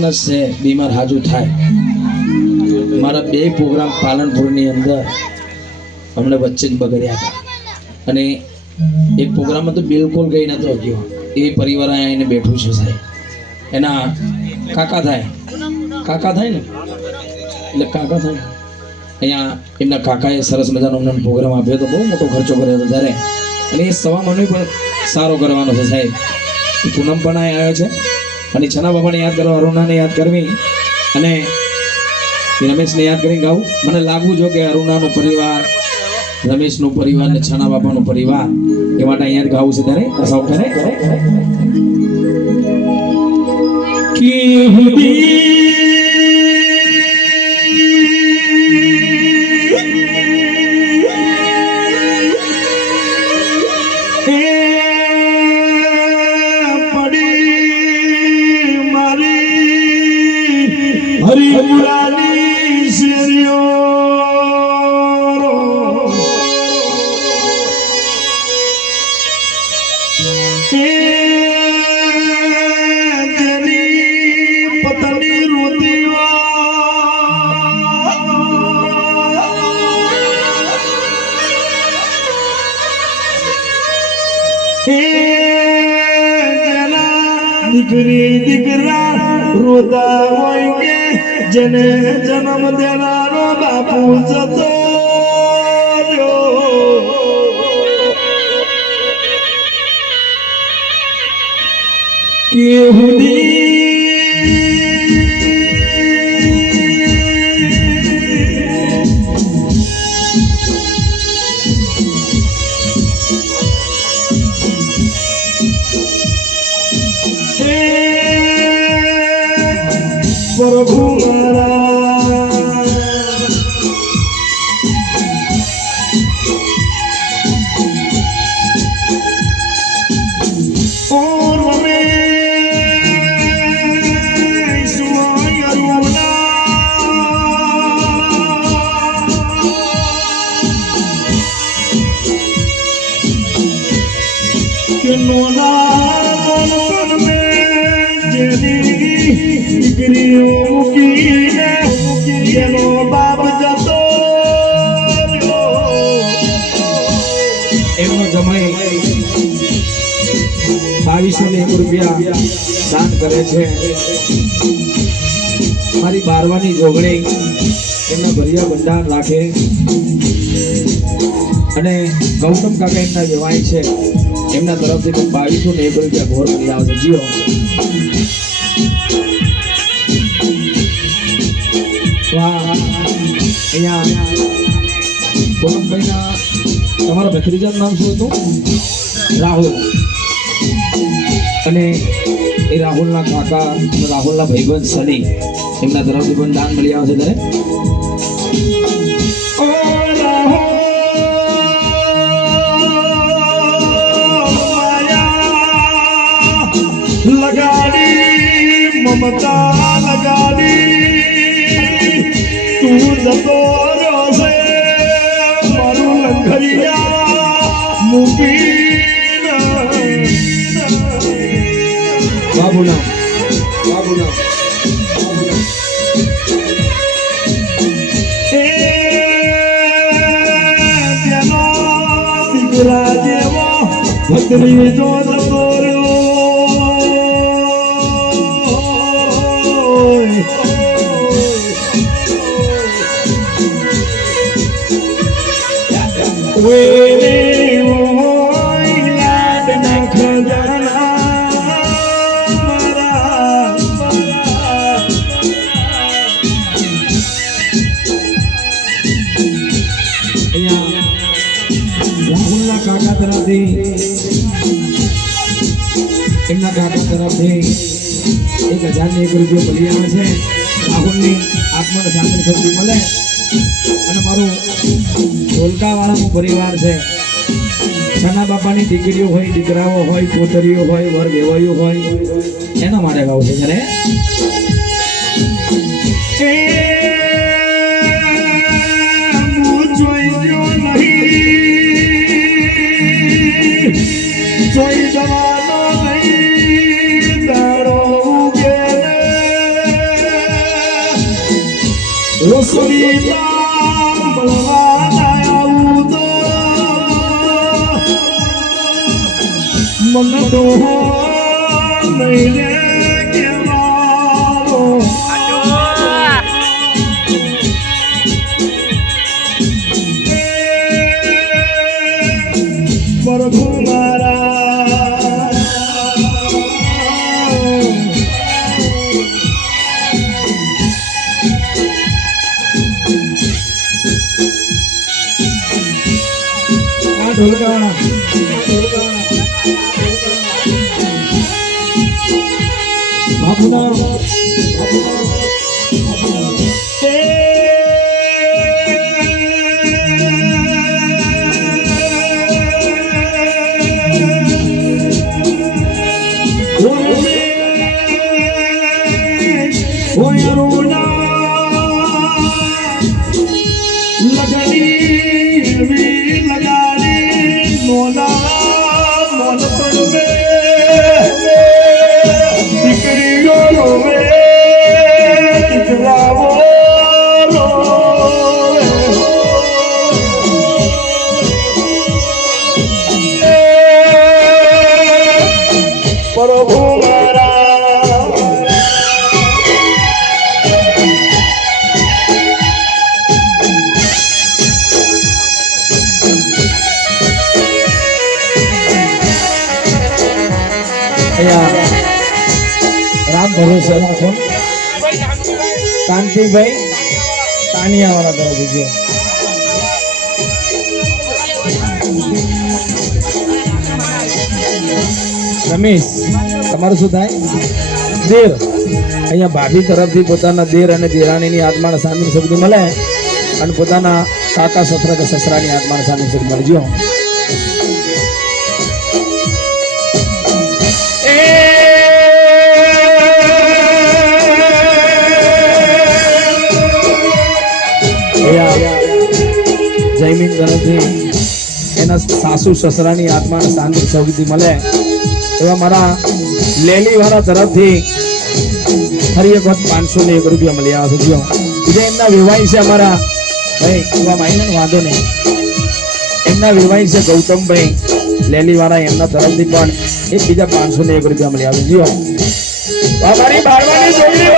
માણસ છે બીમાર હાજુ થાય. મારા 2 પ્રોગ્રામ પાલનપુરની અંદર અમને વચ્ચે જ બગડ્યા હતા અને એક પ્રોગ્રામમાં તો બિલકુલ ગઈ નતો ગયો. એ પરિવાર અહીંયા આવીને બેઠું છે સાહેબ. એના કાકા થાય ને એટલે કાકા થાય. અહીંયા એમના કાકાએ સરસ મજાનો અમને પ્રોગ્રામ આપ્યો હતો. બહુ મોટો ખર્ચો કર્યો હતો ત્યારે અને એ સવા મને પણ સારો કરવાનો છે સાહેબ. પૂનમ પણ આવ્યો છે અને છના બાબાને યાદ કરવા, અરુણાને યાદ કરવી અને રમેશને યાદ કરીને ગાવું. મને લાગવું જો કે અરુણાનો પરિવાર, રમેશનો પરિવાર ને છના બાપાનો પરિવાર એ માટે અહીંયા જ ગાવું છે. ત્યારે સાઉ કરે દીકરા રોતા હોય કે જેને જન્મ દેનારો બાપુ જતો प्रभु એમનો જમાઈ 2201 રૂપિયા દાન કરે છે. મારી 12વાની જોગણી એમના ભરિયા ભંડાર રાખે અને ગૌતમ કાકા એમના વેવાય છે. એમના તરફથી 2201 રૂપિયા ઘોર કરી આવશે. જીઓ અહીંયા પૂનમભાઈના તમારા ભત્રીજાનું નામ શું હતું? રાહુલ. અને એ રાહુલના કાકા, રાહુલના ભાઈબંધ સની એમના તરફથી પણ દાન મળી આવશે. ત્યારે લગાડી મમતા લગાડી તું જતો રહ્યો છે મારું લંઘરિયા મૂકીને. બાબુના તેનો દીકરા જેવો ભત્રીજો જતો રહ્યો. રાહુલના કાકા તરફથી એમના કાકા તરફથી 1001 રૂપિયો મળી આવે છે. રાહુલની આત્માને શાંતિ શક્તિ મળે અને મારું ઢોલકાવાળાનું પરિવાર છે. છના બાપાની દીકરીઓ હોય, દીકરાઓ હોય, પોતરીઓ હોય, વર વેવાયું હોય એના માટે ગાવું છે. જ્યારે જોઈ જવાનો નહીં દાડો ઉગે मन तो नहीं रे प्रभु मारा बाबूना राम भरोसे राखो कांति भाई तानिया वाला तरफ दीजिए रमेश તમારું શું થાય દેર અહીંયા ભાભી તરફથી પોતાના દેર અને દેરાણીની આત્માને શાંતિ શબ્દ મળે અને પોતાના કાકા સસરા કે સસરાની આત્માને શાંતિ શબ્દ મળજો જયમીન તરફથી એના સાસુ સસરાની આત્માને શાંતિ સૌથી મળે એવા મારા લેલી વાળા તરફથી ફરી એક વખત 501 રૂપિયા મળી આવે છે બીજા એમના વિવાહી છે અમારા ભાઈ એવા માઈને વાંધો નહીં એમના વિવાહી છે ગૌતમભાઈ લેલી વાળા એમના તરફથી પણ એક બીજા 501 રૂપિયા મળી આવે જીઓ અમારી બારવાની છોકરી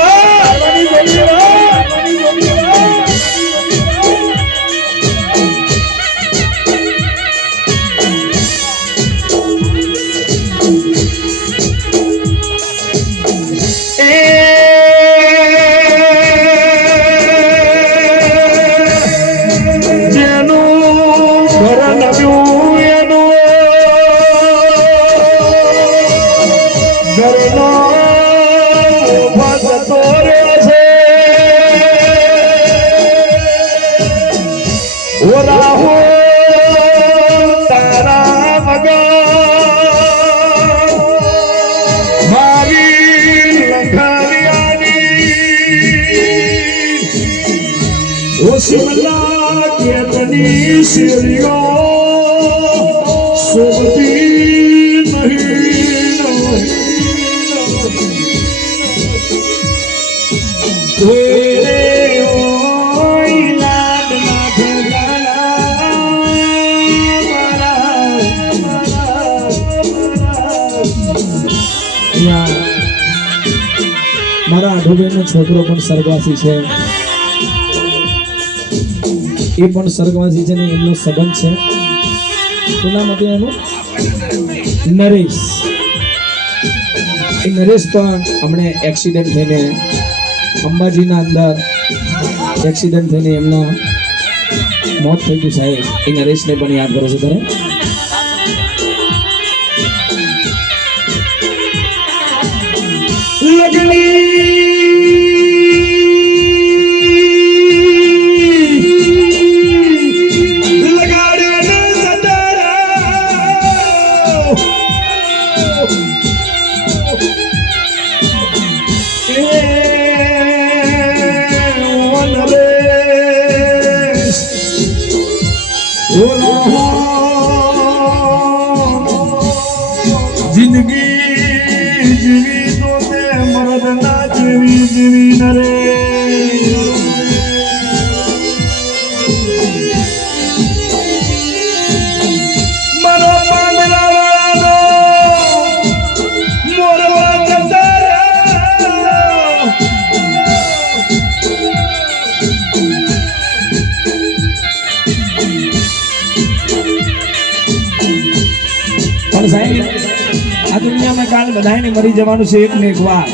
शिमला के बनी सिरियो सोती नहीं तेरे ओई लाडला भगला मारा आढोबेनो छोकरो पण स्वर्गवासी छे એ પણ સ્વર્ગવાસી છે ને એમનો સંબંધ છે શું નામ હતું એનું નરેશ એ નરેશ પણ હમણે એક્સિડન્ટ થઈને અંબાજીના અંદર એક્સિડન્ટ થઈને એમના મોત થઈ ગયું સાહેબ એ નરેશને પણ યાદ કરો છો તારે લગની जिंदगी जीवी तो मरद ना કાલ બધાને મરી જવાનું છે એક ને એક વાર